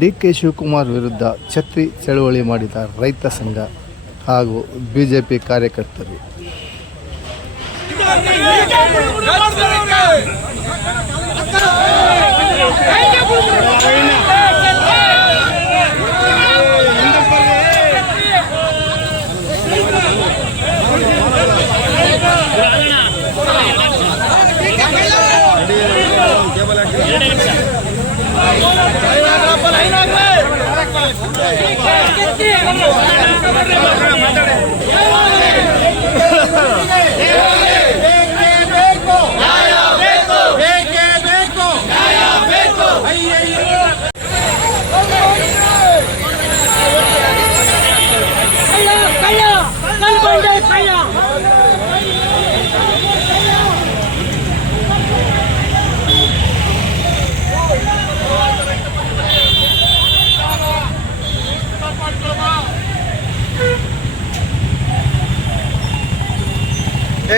ಡಿ.ಕೆ. ಶಿವಕುಮಾರ್ ವಿರುದ್ಧ ಛತ್ರಿ ಚಳವಳಿ ಮಾಡಿದ ರೈತ ಸಂಘ ಹಾಗೂ ಬಿಜೆಪಿ ಕಾರ್ಯಕರ್ತರು.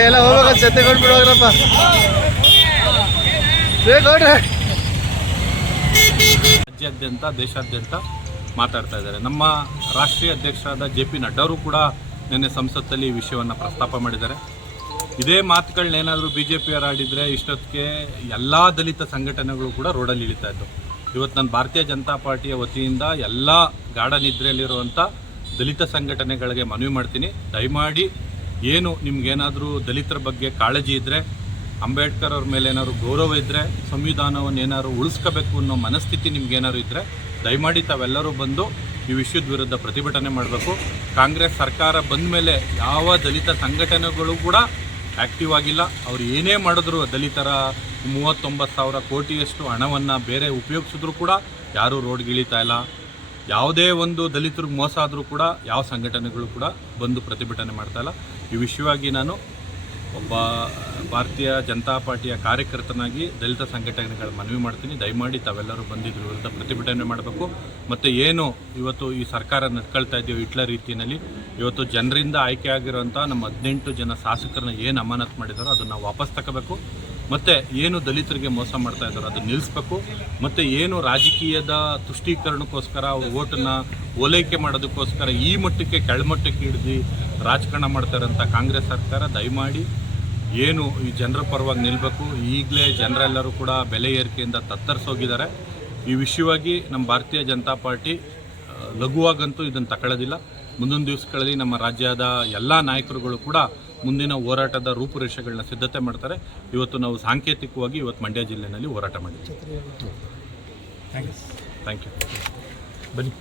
ಎಲ್ಲ ಹೋಗ್ಬೇಕ ಜೊತೆ ಕೊಟ್ಬಿಡೋಗ್ರಪ್ಪ ರಾಜ್ಯಾದ್ಯಂತ ದೇಶಾದ್ಯಂತ ಮಾತಾಡ್ತಾ ಇದ್ದಾರೆ. ನಮ್ಮ ರಾಷ್ಟ್ರೀಯ ಅಧ್ಯಕ್ಷರಾದ JP ನಡ್ಡಾ ಅವರು ಕೂಡ ನಿನ್ನೆ ಸಂಸತ್ತಲ್ಲಿ ಈ ವಿಷಯವನ್ನು ಪ್ರಸ್ತಾಪ ಮಾಡಿದ್ದಾರೆ. ಇದೇ ಮಾತುಗಳನ್ನೇನಾದರೂ BJPಯವರು ಆಡಿದರೆ ಇಷ್ಟೊತ್ತಿಗೆ ಎಲ್ಲ ದಲಿತ ಸಂಘಟನೆಗಳು ಕೂಡ ರೋಡಲ್ಲಿ ಇಳಿತಾ ಇದ್ದವು. ಇವತ್ತು ನಾನು ಭಾರತೀಯ ಜನತಾ ಪಾರ್ಟಿಯ ವತಿಯಿಂದ ಎಲ್ಲ ಗಾಢ ನಿದ್ರೆಯಲ್ಲಿರುವಂಥ ದಲಿತ ಸಂಘಟನೆಗಳಿಗೆ ಮನವಿ ಮಾಡ್ತೀನಿ, ದಯಮಾಡಿ ಏನು ನಿಮ್ಗೇನಾದರೂ ದಲಿತರ ಬಗ್ಗೆ ಕಾಳಜಿ ಇದ್ದರೆ, ಅಂಬೇಡ್ಕರ್ ಅವ್ರ ಮೇಲೆ ಏನಾದ್ರು ಗೌರವ ಇದ್ದರೆ, ಸಂವಿಧಾನವನ್ನು ಏನಾದ್ರು ಉಳಿಸ್ಕೋಬೇಕು ಅನ್ನೋ ಮನಸ್ಥಿತಿ ನಿಮ್ಗೇನಾದ್ರು ಇದ್ದರೆ ದಯಮಾಡಿ ತಾವೆಲ್ಲರೂ ಬಂದು ಈ ವಿಷಯದ ವಿರುದ್ಧ ಪ್ರತಿಭಟನೆ ಮಾಡಬೇಕು. ಕಾಂಗ್ರೆಸ್ ಸರ್ಕಾರ ಬಂದ ಮೇಲೆ ಯಾವ ದಲಿತ ಸಂಘಟನೆಗಳು ಕೂಡ ಆ್ಯಕ್ಟಿವ್ ಆಗಿಲ್ಲ. ಅವ್ರು ಏನೇ ಮಾಡಿದ್ರು ದಲಿತರ 39,000 ಕೋಟಿಯಷ್ಟು ಹಣವನ್ನು ಬೇರೆ ಉಪಯೋಗಿಸಿದ್ರು ಕೂಡ ಯಾರೂ ರೋಡ್ಗಿಳಿತಾ ಇಲ್ಲ. ಯಾವುದೇ ಒಂದು ದಲಿತರಿಗೆ ಮೋಸ ಆದರೂ ಕೂಡ ಯಾವ ಸಂಘಟನೆಗಳು ಕೂಡ ಬಂದು ಪ್ರತಿಭಟನೆ ಮಾಡ್ತಾಯಿಲ್ಲ. ಈ ವಿಷಯವಾಗಿ ನಾನು ಒಬ್ಬ ಭಾರತೀಯ ಜನತಾ ಪಾರ್ಟಿಯ ಕಾರ್ಯಕರ್ತನಾಗಿ ದಲಿತ ಸಂಘಟನೆಗಳ ಮನವಿ ಮಾಡ್ತೀನಿ, ದಯಮಾಡಿ ತಾವೆಲ್ಲರೂ ಬಂದಿದ್ರ ವಿರುದ್ಧ ಪ್ರತಿಭಟನೆ ಮಾಡಬೇಕು. ಮತ್ತು ಏನು ಇವತ್ತು ಈ ಸರ್ಕಾರ ನಡ್ಕೊಳ್ತಾ ಇದೆಯೋ ಹಿಟ್ಲರ್ ರೀತಿಯಲ್ಲಿ, ಇವತ್ತು ಜನರಿಂದ ಆಯ್ಕೆ ಆಗಿರೋಂಥ ನಮ್ಮ 18 ಜನ ಶಾಸಕರನ್ನ ಏನು ಅಮಾನತು ಮಾಡಿದಾರೋ ಅದನ್ನು ನಾವು ವಾಪಸ್ ತಗೋಬೇಕು. ಮತ್ತು ಏನು ದಲಿತರಿಗೆ ಮೋಸ ಮಾಡ್ತಾ ಇದ್ದಾರೋ ಅದನ್ನು ನಿಲ್ಲಿಸಬೇಕು. ಮತ್ತು ಏನು ರಾಜಕೀಯದ ತುಷ್ಟೀಕರಣಕ್ಕೋಸ್ಕರ ಅವ್ರ ಓಟನ್ನು ಓಲೈಕೆ ಮಾಡೋದಕ್ಕೋಸ್ಕರ ಈ ಮಟ್ಟಕ್ಕೆ ಕೆಳಮಟ್ಟಕ್ಕೆ ಹಿಡಿದು ರಾಜಕಾರಣ ಮಾಡ್ತಾರಂಥ ಕಾಂಗ್ರೆಸ್ ಸರ್ಕಾರ ದಯಮಾಡಿ ಏನು ಈ ಜನರ ಪರವಾಗಿ ನಿಲ್ಲಬೇಕು. ಈಗಲೇ ಜನರೆಲ್ಲರೂ ಕೂಡ ಬೆಲೆ ಏರಿಕೆಯಿಂದ ತತ್ತರಿಸೋಗಿದ್ದಾರೆ. ಈ ವಿಷಯವಾಗಿ ನಮ್ಮ ಭಾರತೀಯ ಜನತಾ ಪಾರ್ಟಿ ಲಘುವಾಗಂತೂ ಇದನ್ನು ತಗೊಳ್ಳೋದಿಲ್ಲ. ಮುಂದಿನ ದಿವಸಗಳಲ್ಲಿ ನಮ್ಮ ರಾಜ್ಯದ ಎಲ್ಲ ನಾಯಕರುಗಳು ಕೂಡ ಮುಂದಿನ ಹೋರಾಟದ ರೂಪುರೇಷೆಗಳನ್ನ ಸಿದ್ಧತೆ ಮಾಡ್ತಾರೆ. ಇವತ್ತು ನಾವು ಸಾಂಕೇತಿಕವಾಗಿ ಇವತ್ತು ಮಂಡ್ಯ ಜಿಲ್ಲೆಯಲ್ಲಿ ಹೋರಾಟ ಮಾಡಿದ್ದೀವಿ. Thank you. ಬನ್ನಿ